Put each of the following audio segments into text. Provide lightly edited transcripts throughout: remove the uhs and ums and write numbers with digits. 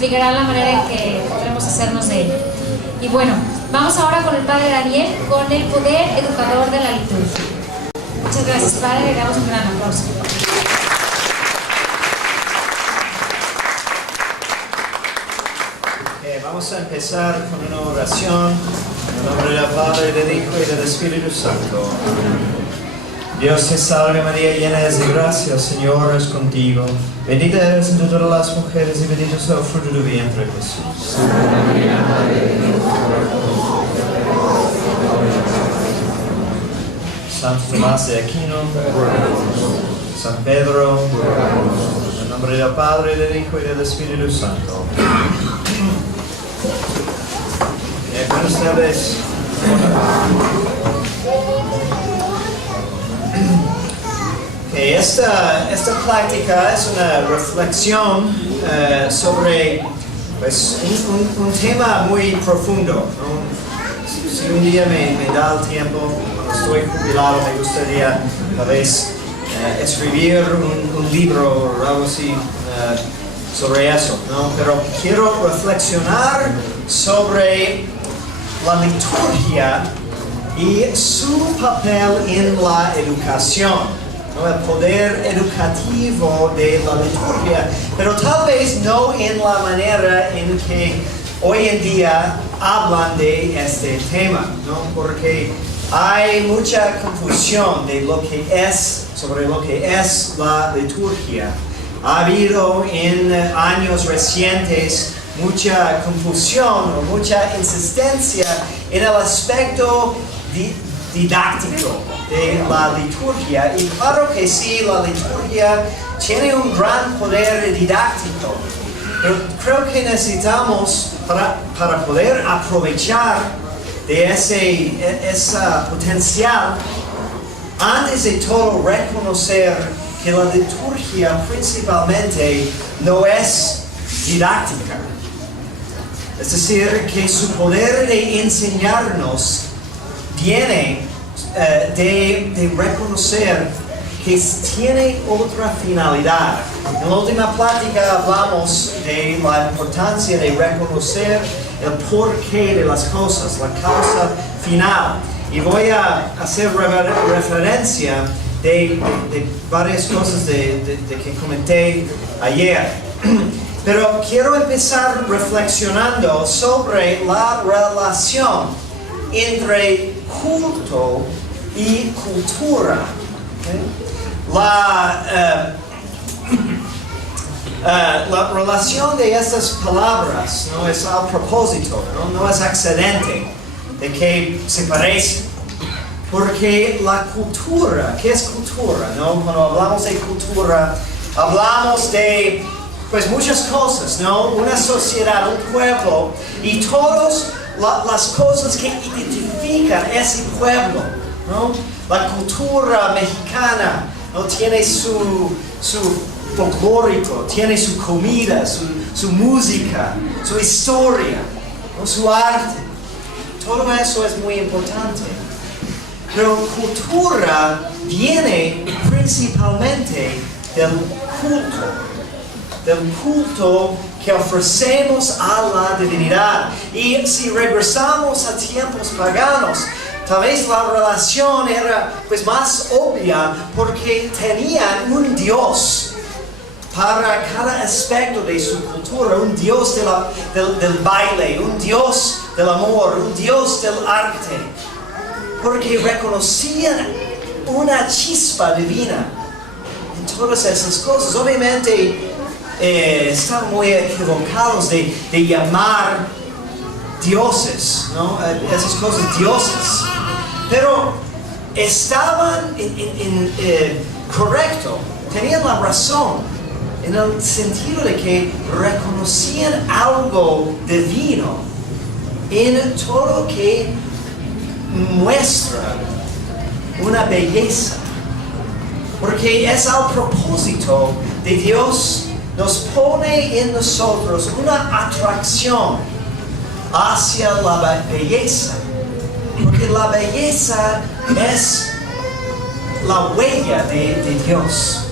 explicará la manera en que podremos hacernos de ella. Y bueno, vamos ahora con el Padre Daniel, con el poder educador de la liturgia. Muchas gracias, Padre, le damos un gran aplauso. Vamos a empezar con una oración en el nombre del Padre, del Hijo y del Espíritu Santo. Dios te salve María, llena eres de gracia, el Señor es contigo. Bendita eres entre todas las mujeres y bendito es el fruto de tu vientre, Jesús. Santa María, Madre de Dios, Santo Tomás de Aquino, San Pedro, en el nombre del Padre, del Hijo y del Espíritu Santo. Buenas tardes. Esta práctica es una reflexión sobre pues, un tema muy profundo, ¿no? Si un día me da el tiempo, cuando estoy jubilado, me gustaría tal vez escribir un libro o algo así sobre eso, ¿no? Pero quiero reflexionar sobre la liturgia y su papel en la educación, ¿no? El poder educativo de la liturgia, pero tal vez no en la manera en que hoy en día hablan de este tema, ¿no? Porque hay mucha confusión de lo que es, sobre lo que es la liturgia. Ha habido en años recientes mucha confusión o mucha insistencia en el aspecto didáctico de la liturgia. Y claro que sí, la liturgia tiene un gran poder didáctico, pero creo que necesitamos, para poder aprovechar de ese potencial, antes de todo reconocer que la liturgia principalmente no es didáctica. Es decir, que su poder de enseñarnos viene de reconocer que tiene otra finalidad. En la última plática hablamos de la importancia de reconocer el porqué de las cosas, la causa final. Y voy a hacer referencia de varias cosas de que comenté ayer. Pero quiero empezar reflexionando sobre la relación entre culto y cultura. La relación de estas palabras no es a propósito, no es accidente de que se parecen. Porque la cultura, ¿qué es cultura? ¿No? Cuando hablamos de cultura, hablamos de pues muchas cosas, ¿no? Una sociedad, un pueblo y todas las cosas que identifican ese pueblo, ¿no? La cultura mexicana, ¿no? Tiene su folclórico, tiene su comida, su música, su historia, ¿no? Su arte. Todo eso es muy importante. Pero cultura viene principalmente del culto que ofrecemos a la divinidad. Y si regresamos a tiempos paganos, tal vez la relación era pues más obvia porque tenían un Dios para cada aspecto de su cultura, un Dios del baile, un Dios del amor, un Dios del arte, porque reconocían una chispa divina en todas esas cosas. Obviamente están muy equivocados de llamar dioses, ¿no? Esas cosas dioses, pero estaban correcto, tenían la razón en el sentido de que reconocían algo divino en todo que muestra una belleza, porque es al propósito de Dios. Nos pone en nosotros una atracción hacia la belleza, porque la belleza es la huella de Dios.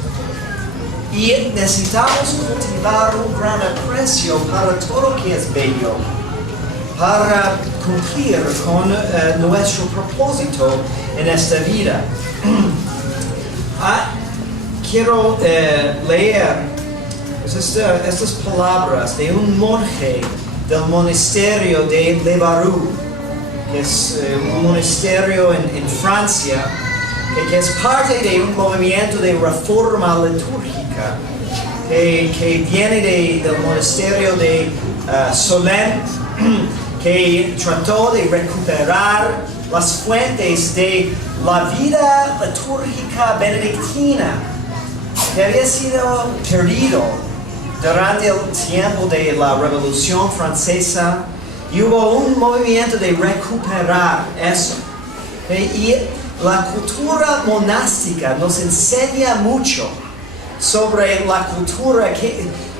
Y necesitamos cultivar un gran aprecio para todo lo que es bello, para cumplir con nuestro propósito en esta vida. Quiero leer estas palabras de un monje del monasterio de Le Barroux, que es un monasterio en Francia, que es parte de un movimiento de reforma litúrgica que viene del monasterio de Solesmes, que trató de recuperar las fuentes de la vida litúrgica benedictina que había sido perdido durante el tiempo de la Revolución Francesa, y hubo un movimiento de recuperar eso. Y la cultura monástica nos enseña mucho sobre la cultura,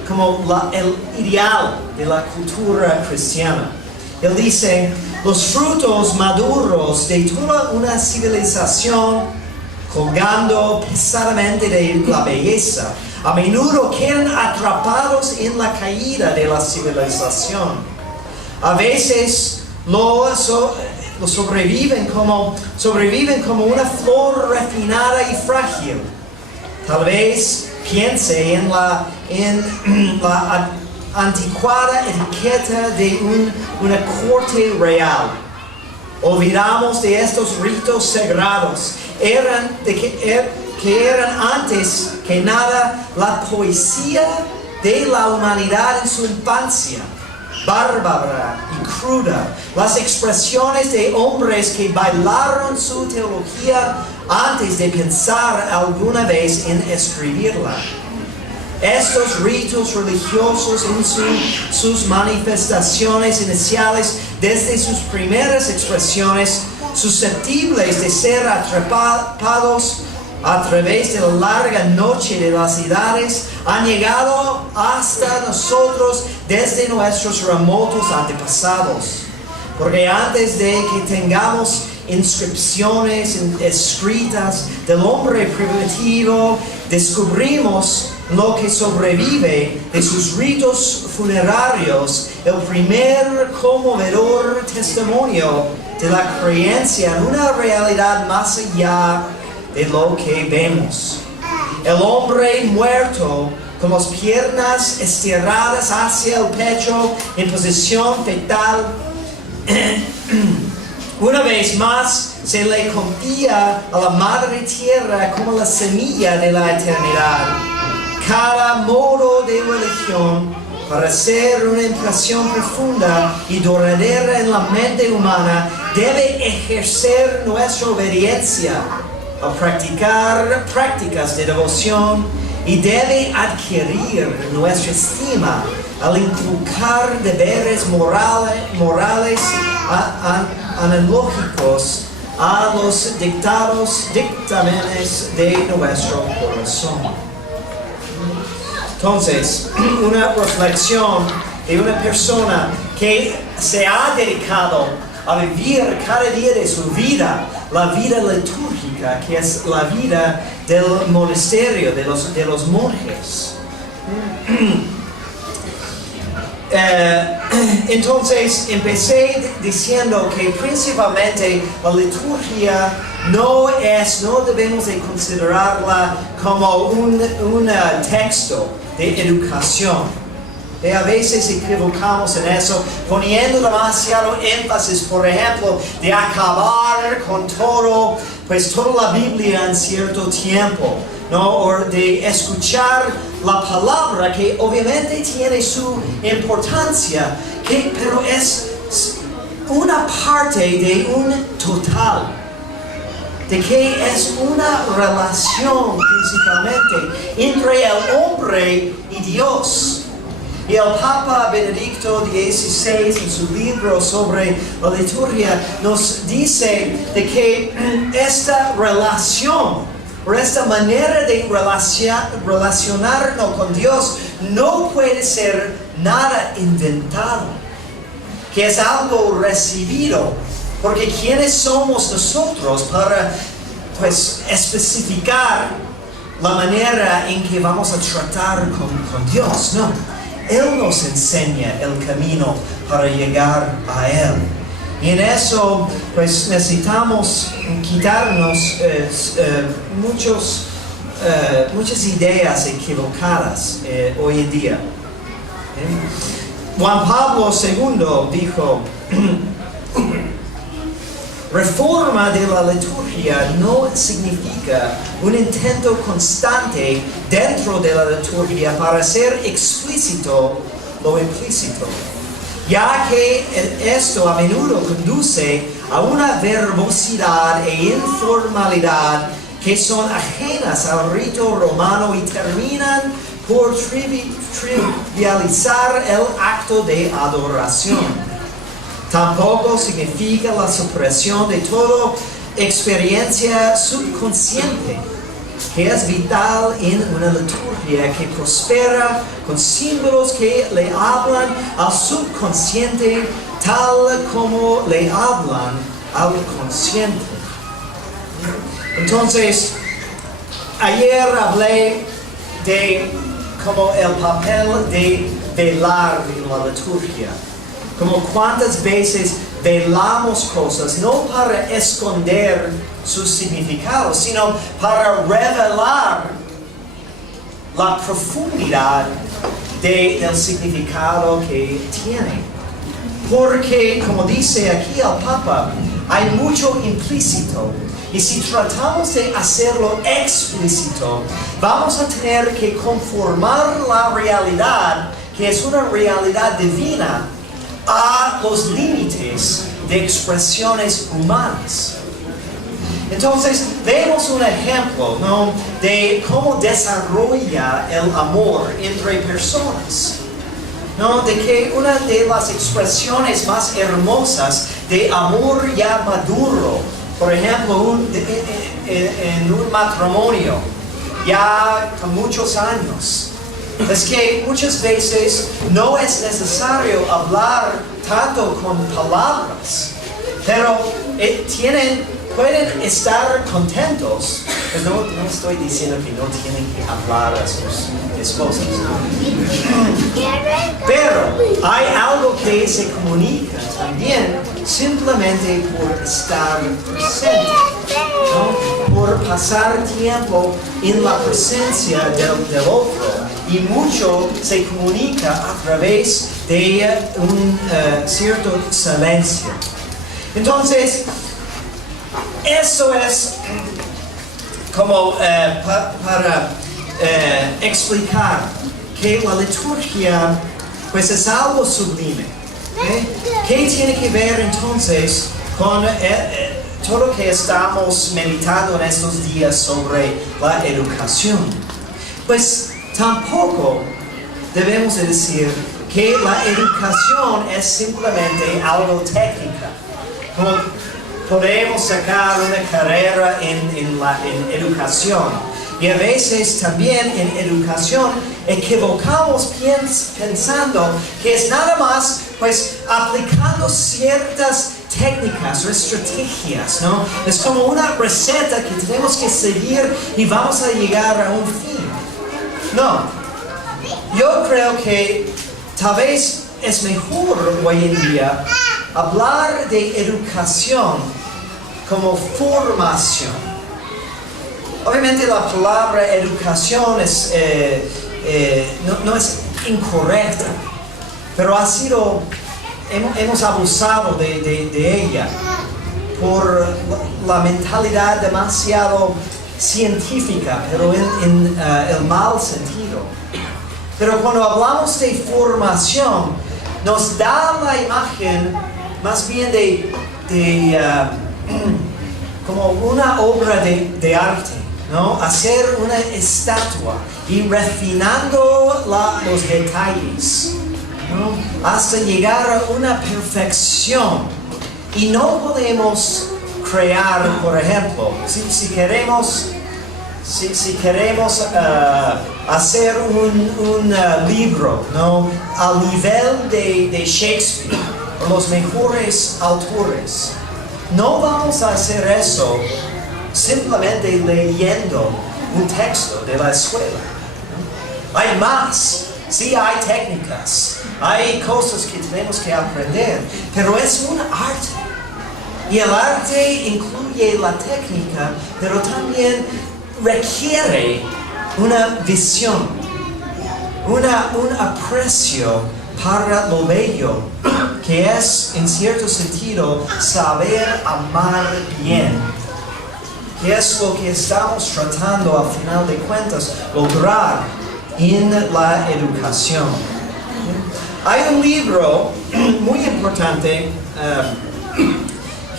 como el ideal de la cultura cristiana. Él dice: los frutos maduros de toda una civilización, colgando pesadamente de la belleza, a menudo quedan atrapados en la caída de la civilización. A veces lo sobreviven como una flor refinada y frágil. Tal vez piense en la anticuada etiqueta de una corte real. Olvidamos de estos ritos sagrados. Que eran antes que nada la poesía de la humanidad en su infancia, bárbara y cruda, las expresiones de hombres que bailaron su teología antes de pensar alguna vez en escribirla. Estos ritos religiosos en sus manifestaciones iniciales, desde sus primeras expresiones, susceptibles de ser atrapados a través de la larga noche de las edades, han llegado hasta nosotros desde nuestros remotos antepasados. Porque antes de que tengamos inscripciones escritas del hombre primitivo, descubrimos lo que sobrevive de sus ritos funerarios, el primer conmovedor testimonio de la creencia en una realidad más allá de lo que vemos. El hombre muerto, con las piernas estiradas hacia el pecho en posición fetal, una vez más se le confía a la Madre Tierra como la semilla de la eternidad. Cada modo de religión, para hacer una impresión profunda y duradera en la mente humana, debe ejercer nuestra obediencia al practicar prácticas de devoción, y debe adquirir nuestra estima al inculcar deberes morales analógicos a los dictámenes de nuestro corazón. Entonces, una reflexión de una persona que se ha dedicado a vivir cada día de su vida la vida litúrgica, que es la vida del monasterio, de los monjes. Entonces empecé diciendo que principalmente la liturgia no debemos de considerarla como un texto de educación. Y a veces equivocamos en eso, poniendo demasiado énfasis, por ejemplo, de acabar con toda la Biblia en cierto tiempo, ¿no? O de escuchar la palabra, que obviamente tiene su importancia, pero es una parte de un total, de que es una relación principalmente entre el hombre y Dios. Y el Papa Benedicto XVI, en su libro sobre la liturgia, nos dice de que esta relación, o esta manera de relacionarnos con Dios, no puede ser nada inventado, que es algo recibido. Porque ¿quiénes somos nosotros para especificar la manera en que vamos a tratar con Dios, no. Él nos enseña el camino para llegar a Él. Y en eso, pues necesitamos quitarnos muchas ideas equivocadas hoy en día. Juan Pablo II dijo, reforma de la liturgia no significa un intento constante dentro de la liturgia para hacer explícito lo implícito, ya que esto a menudo conduce a una verbosidad e informalidad que son ajenas al rito romano y terminan por trivializar el acto de adoración. Tampoco significa la supresión de toda experiencia subconsciente, que es vital en una liturgia que prospera con símbolos que le hablan al subconsciente tal como le hablan al consciente. Entonces, ayer hablé de como el papel de velar en la liturgia. Como cuántas veces velamos cosas, no para esconder sus significados, sino para revelar la profundidad del significado que tiene. Porque, como dice aquí el Papa, hay mucho implícito. Y si tratamos de hacerlo explícito, vamos a tener que conformar la realidad, que es una realidad divina, a los límites de expresiones humanas. Entonces, vemos un ejemplo, ¿no?, de cómo desarrolla el amor entre personas, ¿no? De que una de las expresiones más hermosas de amor ya maduro, por ejemplo, en un matrimonio, ya con muchos años, es que muchas veces no es necesario hablar tanto con palabras, pero pueden estar contentos. Pues no estoy diciendo que no tienen que hablar a sus esposas, pero hay algo que se comunica también simplemente por estar presente, ¿no? Por pasar tiempo en la presencia del otro. Y mucho se comunica a través de un cierto silencio. Entonces, eso es como para explicar que la liturgia pues es algo sublime. ¿Qué tiene que ver entonces con todo lo que estamos meditando en estos días sobre la educación? Pues tampoco debemos decir que la educación es simplemente algo técnica. Como podemos sacar una carrera en educación, y a veces también en educación equivocamos pensando que es nada más pues aplicando ciertas técnicas o estrategias, ¿no? Es como una receta que tenemos que seguir y vamos a llegar a un fin. No, yo creo que tal vez es mejor hoy en día hablar de educación como formación. Obviamente la palabra educación no es incorrecta, pero hemos abusado de ella por la mentalidad demasiado científica, pero en el mal sentido. Pero cuando hablamos de formación, nos da la imagen más bien de como una obra de arte, ¿no? Hacer una estatua y refinando los detalles, ¿no? Hasta llegar a una perfección. Y no podemos crear, por ejemplo, si queremos hacer un libro, ¿no?, al nivel de Shakespeare o los mejores autores, no vamos a hacer eso simplemente leyendo un texto de la escuela, ¿no? Hay más, sí hay técnicas, hay cosas que tenemos que aprender, pero es un arte. Y el arte incluye la técnica, pero también requiere una visión, un aprecio para lo bello, que es, en cierto sentido, saber amar bien, que es lo que estamos tratando, al final de cuentas, lograr en la educación. Hay un libro muy importante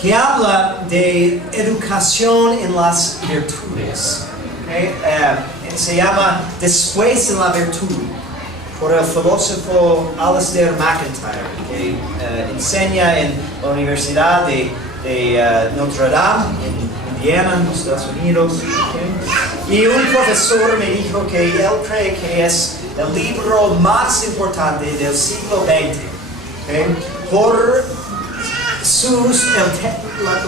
que habla de educación en las virtudes. ¿Okay? Se llama Después de la virtud, por el filósofo Alasdair MacIntyre, que enseña en la Universidad de Notre Dame, en Indiana, en los Estados Unidos. ¿Okay? Y un profesor me dijo que él cree que es el libro más importante del siglo XX, ¿okay? Por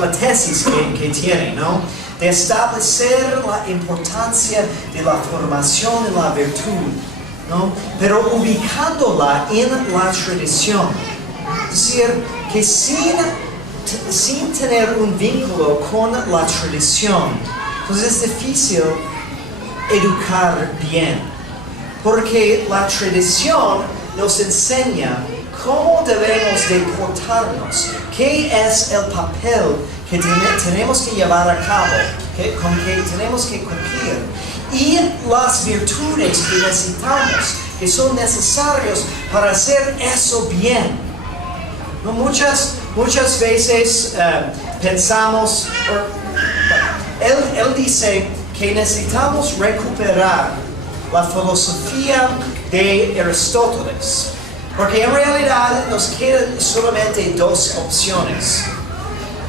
la tesis que tiene, ¿no? De establecer la importancia de la formación en la virtud, ¿no? Pero ubicándola en la tradición. Es decir, que sin tener un vínculo con la tradición, pues es difícil educar bien. Porque la tradición nos enseña cómo debemos de portarnos, qué es el papel que tenemos que llevar a cabo, con que tenemos que cumplir, y las virtudes que necesitamos, que son necesarios para hacer eso bien. ¿No? Muchas veces pensamos, él dice que necesitamos recuperar la filosofía de Aristóteles, porque en realidad nos quedan solamente dos opciones.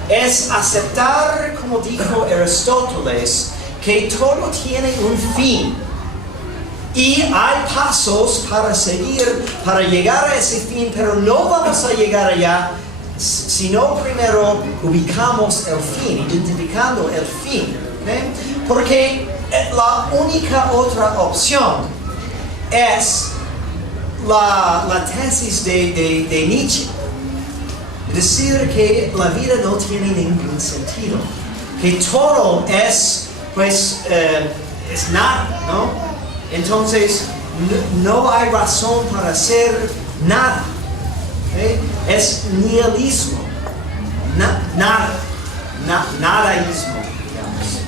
Es aceptar, como dijo Aristóteles, que todo tiene un fin y hay pasos para seguir, para llegar a ese fin, pero no vamos a llegar allá sino primero ubicamos el fin, identificando el fin, ¿okay? Porque la única otra opción es la tesis de Nietzsche, decir que la vida no tiene ningún sentido, que todo es, pues, es nada, ¿no? Entonces, no hay razón para hacer nada, ¿okay? Es nihilismo, nadaísmo, digamos,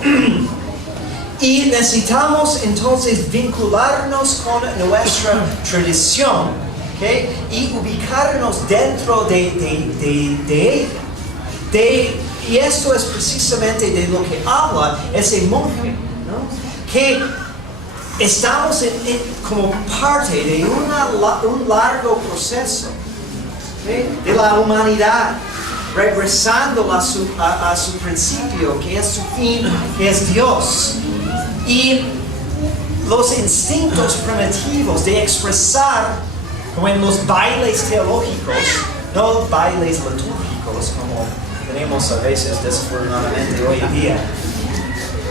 ¿okay? Y necesitamos entonces vincularnos con nuestra tradición, ¿okay? Y ubicarnos dentro de ella. Y esto es precisamente de lo que habla ese monje, ¿no? Que estamos como parte de un largo proceso, ¿okay? De la humanidad, regresando a su principio, que es su fin, que es Dios. Y los instintos primitivos de expresar, como en los bailes teológicos, no bailes litúrgicos como tenemos a veces desafortunadamente hoy en día,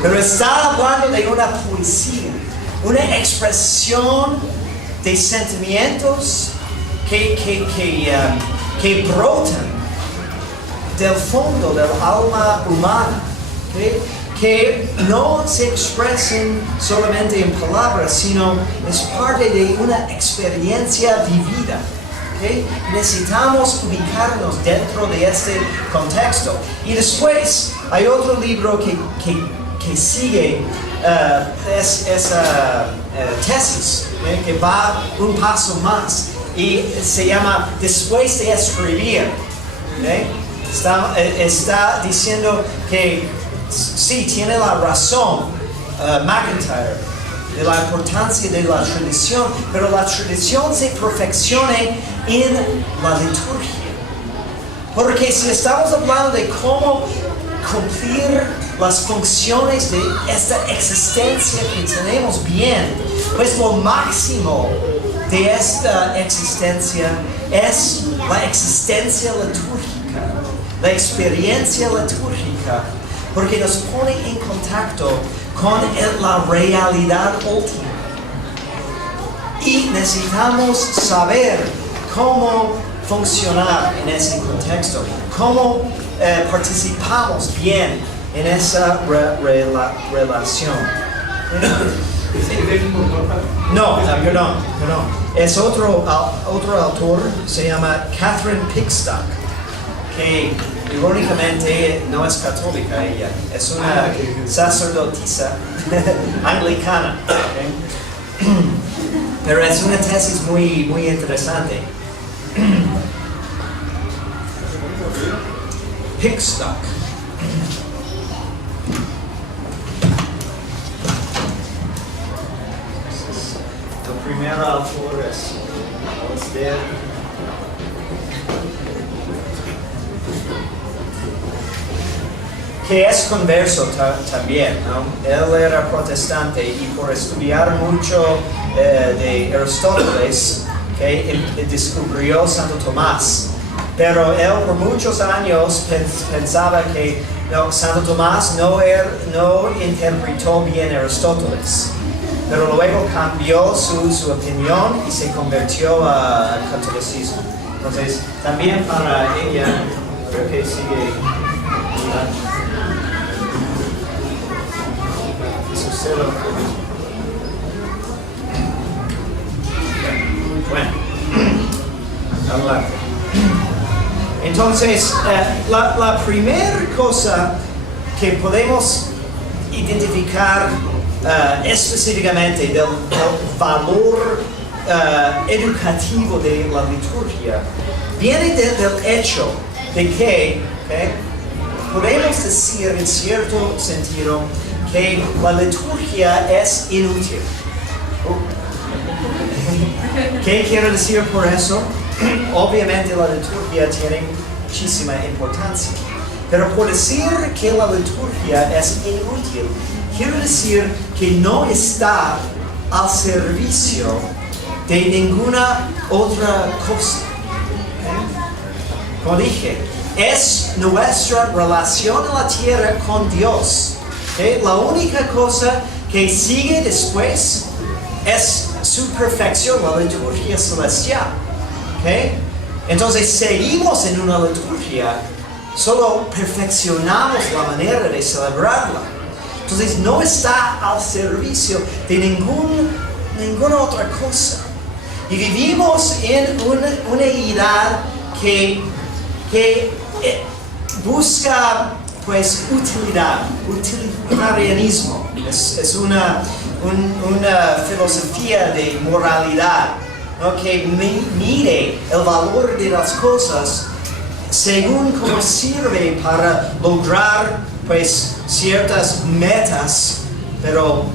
pero está hablando de una poesía, una expresión de sentimientos que brotan del fondo del alma humana, ¿okay? Que no se expresen solamente en palabras, sino es parte de una experiencia vivida. ¿Okay? Necesitamos ubicarnos dentro de este contexto. Y después hay otro libro que sigue esa tesis, ¿okay? Que va un paso más y se llama Después de escribir. ¿Okay? Está diciendo que sí, tiene la razón MacIntyre de la importancia de la tradición, pero la tradición se perfecciona en la liturgia. Porque si estamos hablando de cómo cumplir las funciones de esta existencia que tenemos bien, pues lo máximo de esta existencia es la existencia litúrgica, la experiencia litúrgica, porque nos pone en contacto con la realidad última. Y necesitamos saber cómo funcionar en ese contexto, cómo participamos bien en esa relación. No, perdón. Es otro autor, se llama Catherine Pickstock, que irónicamente no es católica ella, es una sacerdotisa anglicana. Okay? Pero es una tesis muy interesante. Pickstock. El primer autor es de que es converso también, ¿no? Él era protestante y por estudiar mucho de Aristóteles, que descubrió Santo Tomás. Pero él por muchos años pensaba que Santo Tomás no interpretó bien Aristóteles. Pero luego cambió su opinión y se convirtió al catolicismo. Entonces, también para ella, creo que sigue su celo. Bueno, adelante. Entonces, la primera cosa que podemos identificar específicamente del valor educativo de la liturgia viene del hecho de que podemos decir en cierto sentido que la liturgia es inútil. ¿Qué quiero decir por eso? Obviamente la liturgia tiene muchísima importancia, pero por decir que la liturgia es inútil, quiero decir que no está al servicio de ninguna otra cosa. Como dije, es nuestra relación en la tierra con Dios. La única cosa que sigue después es su perfección, la liturgia celestial. Entonces seguimos en una liturgia, solo perfeccionamos la manera de celebrarla. Entonces no está al servicio de ninguna otra cosa. Y vivimos en una edad que busca pues utilitarianismo. Es una filosofía de moralidad, ¿no? Que mide el valor de las cosas según cómo sirve para lograr pues ciertas metas, pero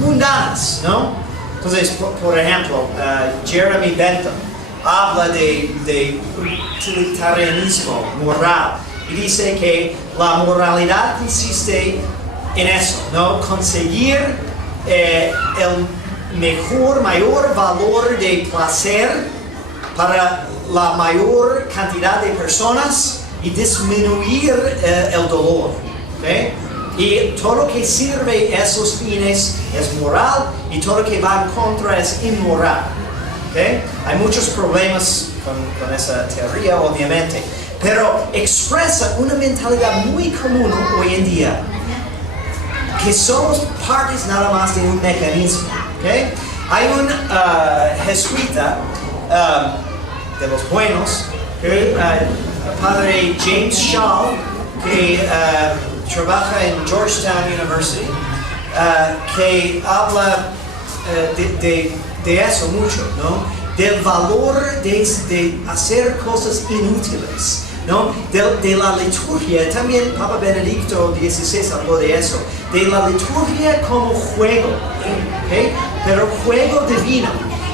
mundanas, ¿no? Entonces, por ejemplo, Jeremy Bentham habla de utilitarianismo moral y dice que la moralidad consiste en eso, ¿no? Conseguir el mayor valor de placer para la mayor cantidad de personas y disminuir el dolor. ¿Okay? Y todo lo que sirve a esos fines es moral y todo lo que va en contra es inmoral. ¿Okay? Hay muchos problemas con esa teoría, obviamente, pero expresa una mentalidad muy común hoy en día, que somos partes nada más de un mecanismo. ¿Okay? Hay un jesuita de los buenos, padre James Shaw, que trabaja en Georgetown University, que habla de eso mucho, ¿no? Del valor de hacer cosas inútiles, ¿no? De la liturgia. También Papa Benedicto XVI habló de eso, de la liturgia como juego, ¿okay? Pero juego divino.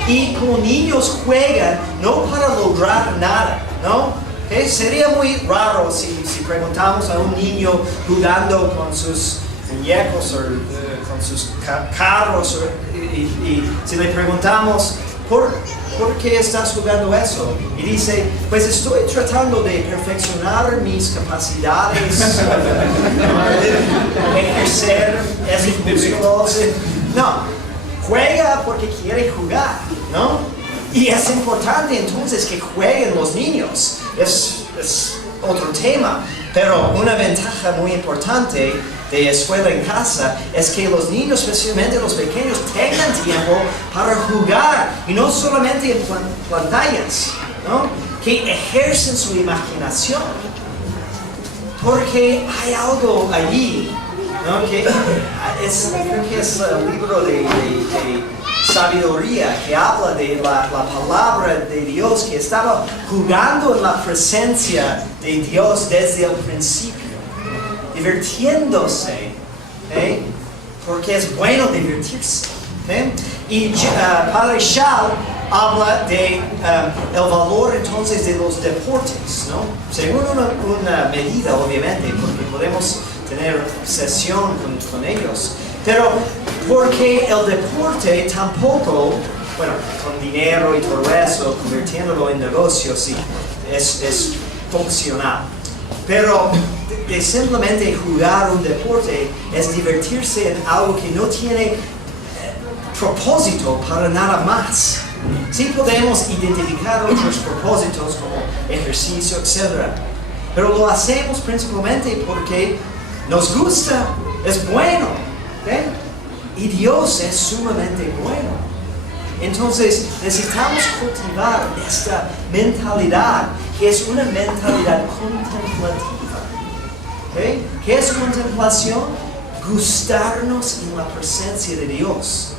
Y como niños juegan no para lograr nada, ¿no? ¿Okay? Sería muy raro si preguntamos a un niño jugando con sus muñecos o con sus carros y si le preguntamos ¿Por qué estás jugando eso? Y dice, pues estoy tratando de perfeccionar mis capacidades, ejercer esos músculos. No, juega porque quiere jugar, ¿no? Y es importante entonces que jueguen los niños. Es otro tema, pero una ventaja muy importante de escuela en casa es que los niños, especialmente los pequeños, tengan tiempo para jugar y no solamente en pantallas, ¿no? Que ejercen su imaginación, porque hay algo allí, ¿no? Creo que es el libro de sabiduría que habla de la palabra de Dios, que estaba jugando en la presencia de Dios desde el principio, divirtiéndose, porque es bueno divertirse. Y Padre Shal habla de el valor entonces de los deportes, ¿no? Según una medida, obviamente, porque podemos tener sesión con ellos, pero porque el deporte tampoco, bueno, con dinero y todo eso, convirtiéndolo en negocio, sí, es funcional. Pero de simplemente jugar un deporte es divertirse en algo que no tiene propósito para nada más. Sí podemos identificar otros propósitos como ejercicio, etc. Pero lo hacemos principalmente porque nos gusta, es bueno. Y Dios es sumamente bueno. Entonces necesitamos cultivar esta mentalidad, que es una mentalidad contemplativa. ¿Qué es contemplación? Gustarnos en la presencia de Dios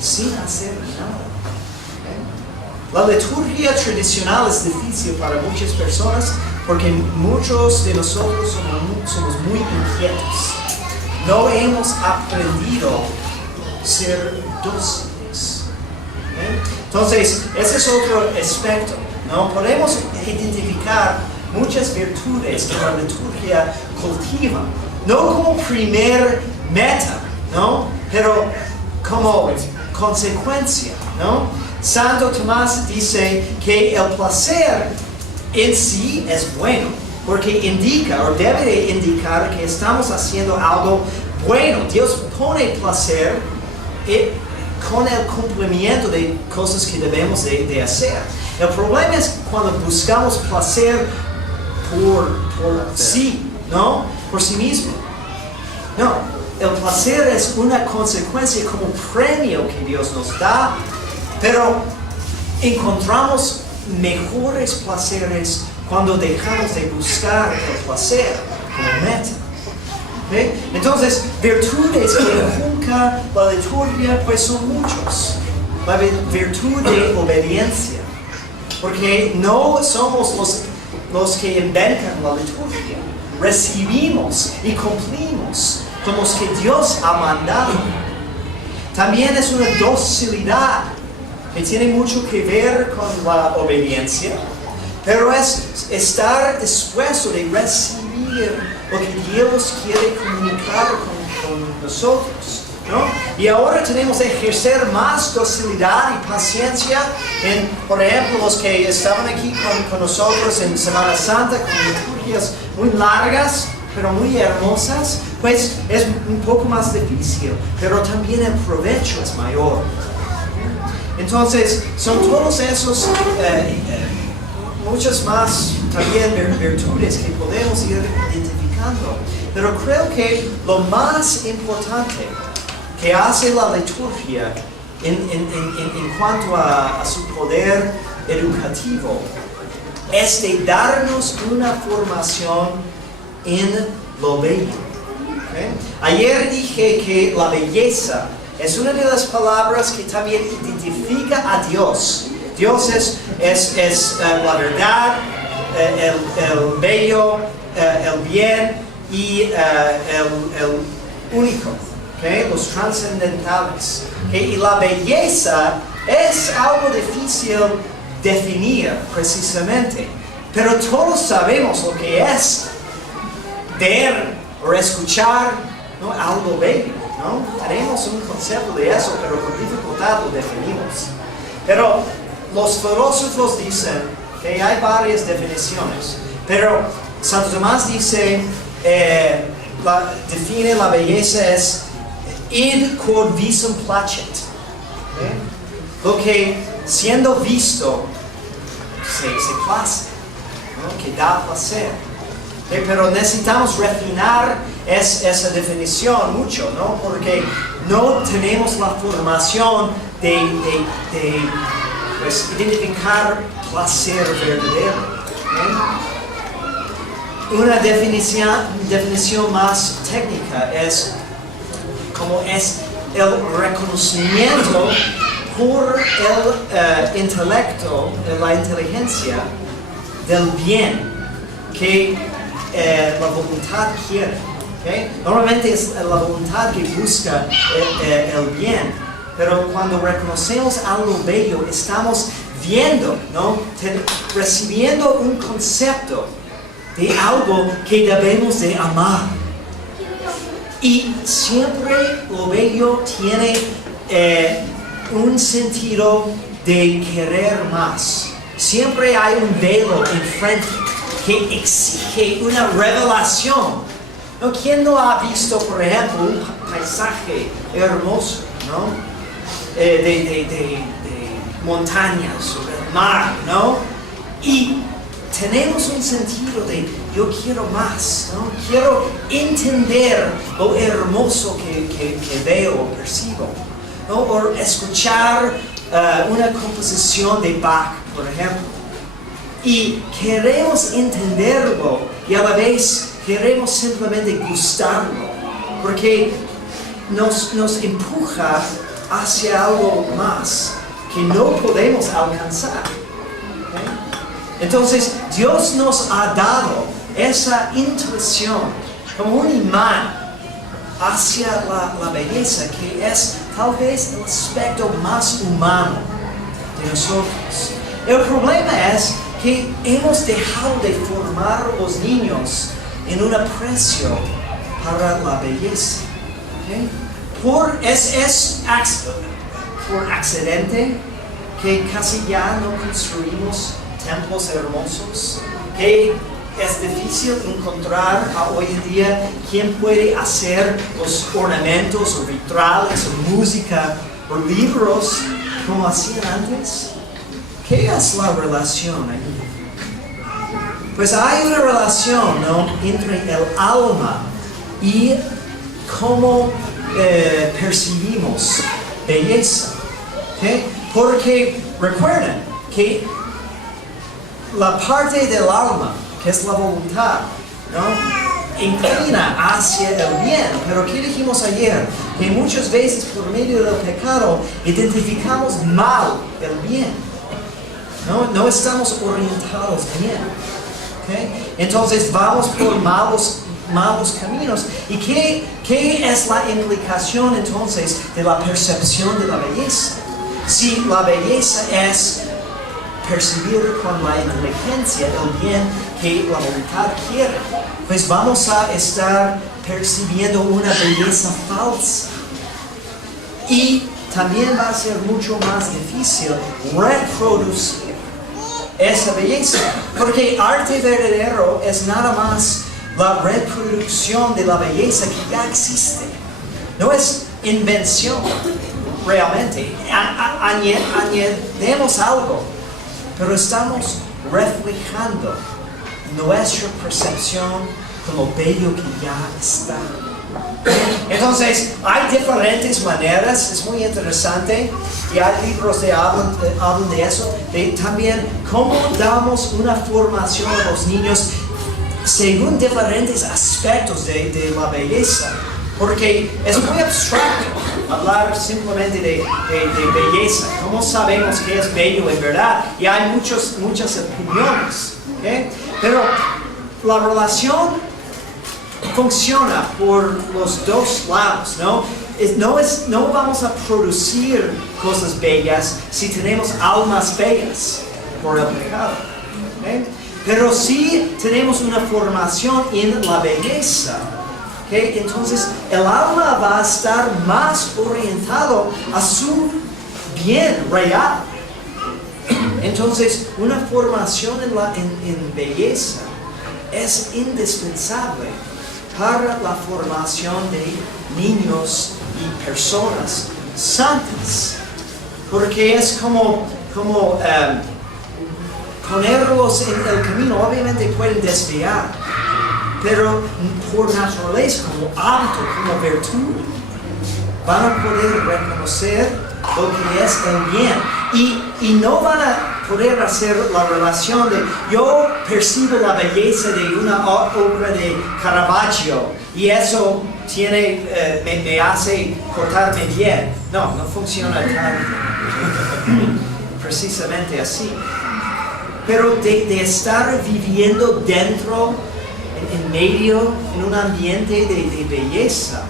sin hacer nada. La liturgia tradicional es difícil para muchas personas porque muchos de nosotros somos muy inquietos. No hemos aprendido a ser dóciles. Entonces, ese es otro aspecto, ¿no? Podemos identificar muchas virtudes que la liturgia cultiva, no como primer meta, ¿no? Pero como consecuencia, ¿no? Santo Tomás dice que el placer en sí es bueno, porque indica o debe de indicar que estamos haciendo algo bueno. Dios pone placer con el cumplimiento de cosas que debemos de hacer. El problema es cuando buscamos placer por sí, ¿no? Por sí mismo. No, el placer es una consecuencia como premio que Dios nos da, pero encontramos mejores placeres cuando dejamos de buscar el placer como meta. Entonces, virtudes que inculca la liturgia pues son muchos. La virtud de obediencia, porque no somos los que inventan la liturgia. Recibimos y cumplimos con los que Dios ha mandado. También es una docilidad que tiene mucho que ver con la obediencia, pero es estar dispuesto de recibir lo que Dios quiere comunicar con nosotros, ¿no? Y ahora tenemos que ejercer más docilidad y paciencia en, por ejemplo, los que estaban aquí con nosotros en Semana Santa, con liturgias muy largas, pero muy hermosas, pues es un poco más difícil, pero también el provecho es mayor. Entonces, son todos esos, muchas más también virtudes que podemos ir identificando. Pero creo que lo más importante que hace la liturgia en cuanto a su poder educativo es de darnos una formación en lo bello. Ayer dije que la belleza es una de las palabras que también identifica a Dios. Dios es la verdad, el bello, el bien y el único, los trascendentales. Y la belleza es algo difícil definir precisamente, pero todos sabemos lo que es ver o escuchar, ¿no? Algo bello, ¿no? Tenemos un concepto de eso, pero con dificultad lo definimos. Pero los filósofos dicen que hay varias definiciones, pero Santo Tomás dice, define la belleza es id quod visum placet. Lo que siendo visto se place, ¿no? Que da placer. Pero necesitamos refinar esa definición mucho, ¿no? Porque no tenemos la formación de pues, identificar placer verdadero. Una definición más técnica es como es el reconocimiento por el intelecto, la inteligencia del bien que la voluntad quiere. ¿Okay? Normalmente es la voluntad que busca el bien, pero cuando reconocemos algo bello, estamos viendo, ¿no? Recibiendo un concepto de algo que debemos de amar. Y siempre lo bello tiene un sentido de querer más. Siempre hay un velo enfrente que exige una revelación. ¿No? ¿Quién no ha visto, por ejemplo, un paisaje hermoso, ¿no? De montañas, sobre el mar, ¿no? Y tenemos un sentido de yo quiero más, ¿no? Quiero entender lo hermoso que veo o percibo, ¿no? O escuchar una composición de Bach, por ejemplo. Y queremos entenderlo y a la vez queremos simplemente gustarlo, porque nos empuja hacia algo más que no podemos alcanzar. ¿Okay? Entonces, Dios nos ha dado esa intuición como un imán hacia la belleza, que es tal vez el aspecto más humano de nosotros. El problema es que hemos dejado de formar a los niños en un aprecio para la belleza. ¿Okay? Por accidente que casi ya no construimos templos hermosos, que es difícil encontrar hoy en día quien puede hacer los ornamentos o vitrales o música o libros como hacían antes. ¿Qué es la relación ahí? Pues hay una relación, ¿no? Entre el alma y cómo percibimos belleza. ¿Okay? Porque recuerden que la parte del alma, que es la voluntad, ¿no? Inclina hacia el bien. Pero ¿qué dijimos ayer? Que muchas veces por medio del pecado identificamos mal el bien. No estamos orientados bien. ¿Okay? Entonces vamos por malos caminos. ¿Y qué es la implicación entonces de la percepción de la belleza? Si la belleza es percibir con la inteligencia el bien que la voluntad quiere, pues vamos a estar percibiendo una belleza falsa. Y también va a ser mucho más difícil reproducir esa belleza, porque arte verdadero es nada más la reproducción de la belleza que ya existe. No es invención realmente. Añadimos algo, pero estamos reflejando nuestra percepción con lo bello que ya está. Entonces, hay diferentes maneras, es muy interesante, y hay libros que hablan de eso, de también cómo damos una formación a los niños según diferentes aspectos de la belleza, porque es muy abstracto hablar simplemente de belleza. ¿Cómo sabemos qué es bello en verdad? Y hay muchas opiniones, ¿okay? Pero la relación funciona por los dos lados, ¿no? No vamos a producir cosas bellas si tenemos almas bellas por el pecado. ¿Okay? Pero si tenemos una formación en la belleza, ¿okay? Entonces el alma va a estar más orientado a su bien real. Entonces, una formación en belleza es indispensable para la formación de niños y personas santas, porque es como ponerlos en el camino. Obviamente pueden desviar, pero por naturaleza, como hábito, como virtud, van a poder reconocer lo que es el bien y no van a poder hacer la relación de yo percibo la belleza de una obra de Caravaggio y eso me hace portarme bien. No funciona tan precisamente así. Pero de estar viviendo dentro, en medio, en un ambiente de belleza,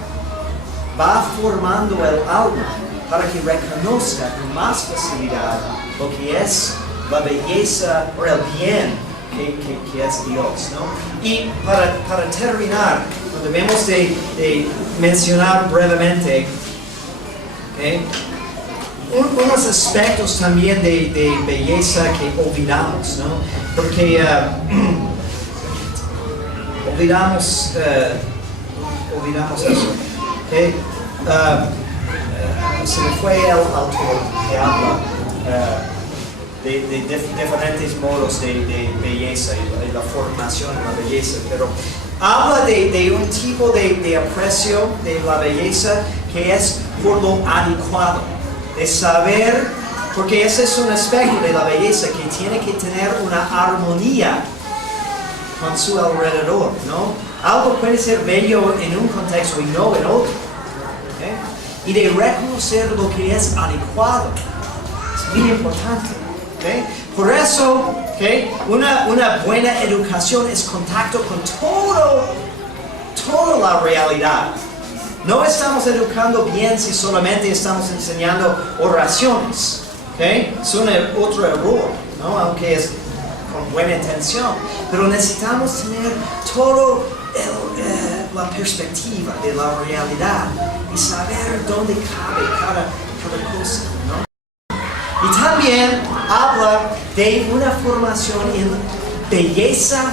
va formando el alma para que reconozca con más facilidad lo que es la belleza o el bien que es Dios, ¿no? Y para terminar, debemos de mencionar brevemente unos aspectos también de belleza que olvidamos, ¿no? Porque olvidamos eso. ¿Okay? Se me fue el autor que habla de diferentes modos de belleza y la formación de la belleza, pero habla de un tipo de aprecio de la belleza que es por lo adecuado, de saber, porque ese es un aspecto de la belleza que tiene que tener una armonía con su alrededor, ¿no? Algo puede ser bello en un contexto y no en otro, ¿okay? Y de reconocer lo que es adecuado es muy importante, ¿okay? Por eso, ¿okay? Una buena educación es contacto con toda la realidad. No estamos educando bien si solamente estamos enseñando oraciones, ¿okay? Es otro error, ¿no? Aunque es con buena intención, pero necesitamos tener toda la perspectiva de la realidad y saber dónde cabe cada cosa, ¿no? Y también habla de una formación en belleza,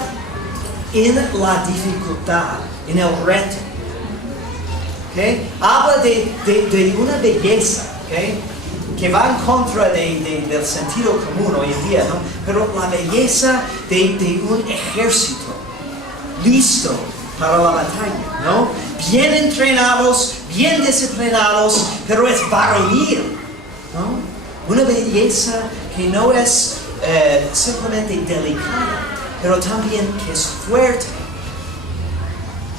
en la dificultad, en el reto. ¿Okay? Habla de una belleza, ¿okay? Que va en contra del sentido común hoy en día, ¿no? Pero la belleza de un ejército listo para la batalla, ¿no? Bien entrenados, bien disciplinados, pero es varonil, ¿no? Una belleza que no es simplemente delicada, pero también que es fuerte,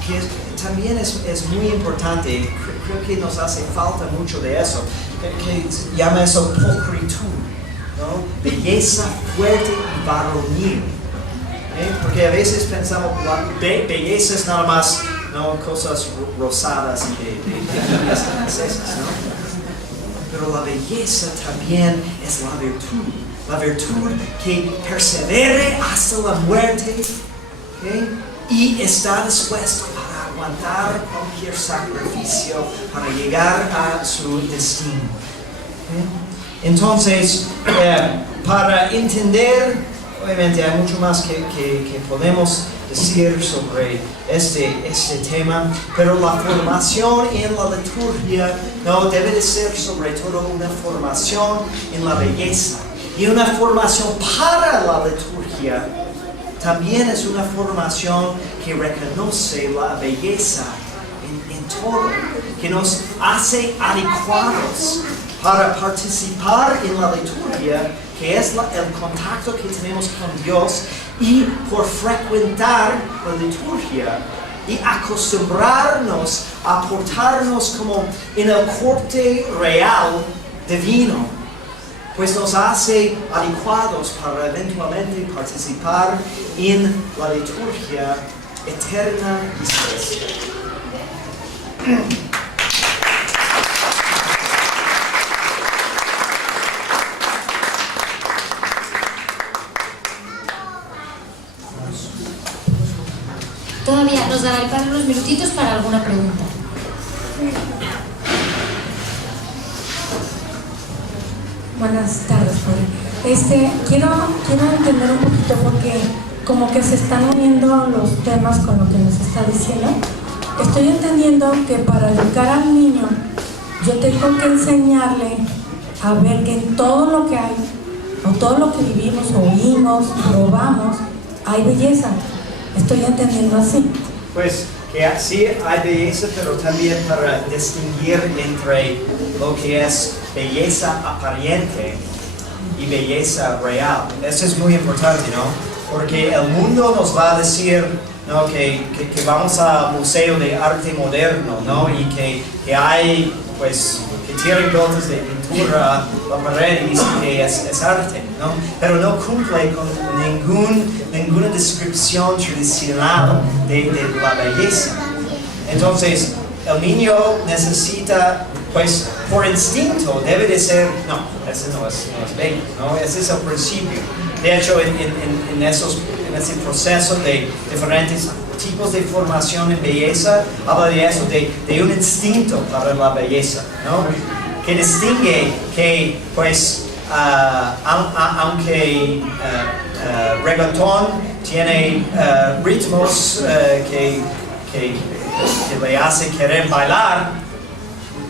que también es muy importante. Creo que nos hace falta mucho de eso, que llama eso pulcritud, ¿no? Belleza fuerte y varonil. Porque a veces pensamos la belleza es nada más, ¿no? Cosas rosadas y de princesas, ¿no? Pero la belleza también es la virtud que persevere hasta la muerte, ¿okay? Y está dispuesto para aguantar cualquier sacrificio para llegar a su destino. ¿Okay? Entonces, para entender, obviamente hay mucho más que podemos decir sobre este tema, pero la formación en la liturgia no debe de ser sobre todo una formación en la belleza, y una formación para la liturgia también es una formación que reconoce la belleza en todo, que nos hace adecuados para participar en la liturgia, que es el contacto que tenemos con Dios, y por frecuentar la liturgia y acostumbrarnos a portarnos como en el corte real divino, pues nos hace adecuados para eventualmente participar en la liturgia eterna y celestial. Todavía nos dará el padre unos minutitos para alguna pregunta. Buenas tardes, padre. Quiero entender un poquito porque como que se están uniendo los temas con lo que nos está diciendo. Estoy entendiendo que para educar al niño yo tengo que enseñarle a ver que en todo lo que hay, o todo lo que vivimos, oímos, probamos, hay belleza. Estoy entendiendo así. Pues que sí hay belleza, pero también para distinguir entre lo que es belleza aparente y belleza real. Eso es muy importante, ¿no? Porque el mundo nos va a decir, ¿no? que vamos al Museo de Arte Moderno, ¿no? Y que hay, pues, que tienen dotes de pintura a la pared y dicen que es arte, ¿no? Pero no cumple con ninguna descripción tradicional de la belleza. Entonces, el niño necesita, pues, por instinto, debe de ser, no, ese no es bello, ¿no? Ese es el principio. De hecho, en ese proceso de diferentes tipos de formación en belleza, habla de eso, de un instinto para la belleza, ¿no? Que distingue que, pues, aunque reggaetón tiene ritmos que le hace querer bailar,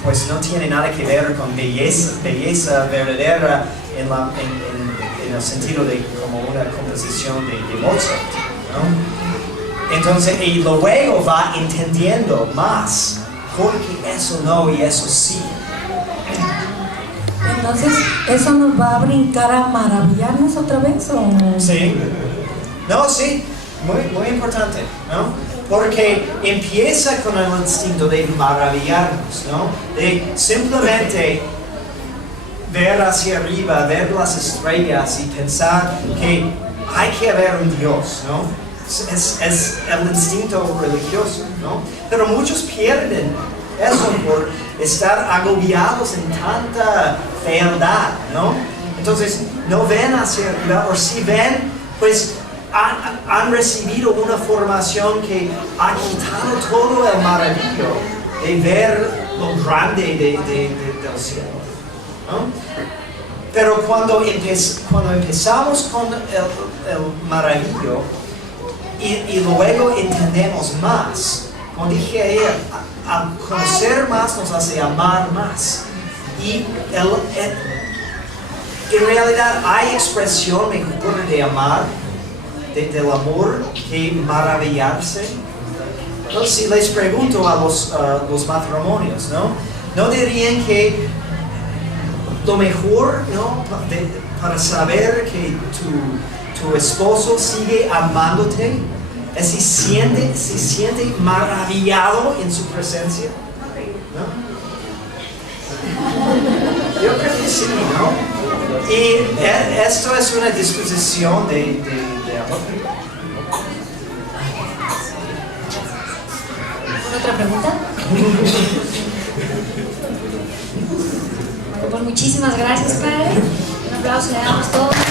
pues no tiene nada que ver con belleza verdadera en el sentido de como una composición de Mozart, ¿no? Entonces, y luego va entendiendo más, porque eso no y eso sí. Entonces, ¿eso nos va a brincar a maravillarnos otra vez? ¿O? Sí. No, sí, muy importante, ¿no? Porque empieza con el instinto de maravillarnos, ¿no? De simplemente ver hacia arriba, ver las estrellas y pensar que hay que haber un Dios, ¿no? Es el instinto religioso, ¿no? Pero muchos pierden eso por estar agobiados en tanta fealdad, ¿no? Entonces no ven hacia arriba, o si ven, pues han recibido una formación que ha quitado todo el maravillo de ver lo grande del cielo, ¿no? Pero cuando empezamos con el maravillo y luego entendemos más, como dije ayer, al conocer más nos hace amar más. Y en realidad hay expresión mejor de amar, del amor, que maravillarse. ¿No? Si les pregunto a los matrimonios, ¿no dirían que lo mejor, ¿no? para saber que tu esposo sigue amándote es si siente maravillado en su presencia, ¿no? Yo creo que sí, ¿no? Y esto es una disposición de amor. ¿Otra pregunta? Bueno, pues muchísimas gracias, padre. Un aplauso le damos todos.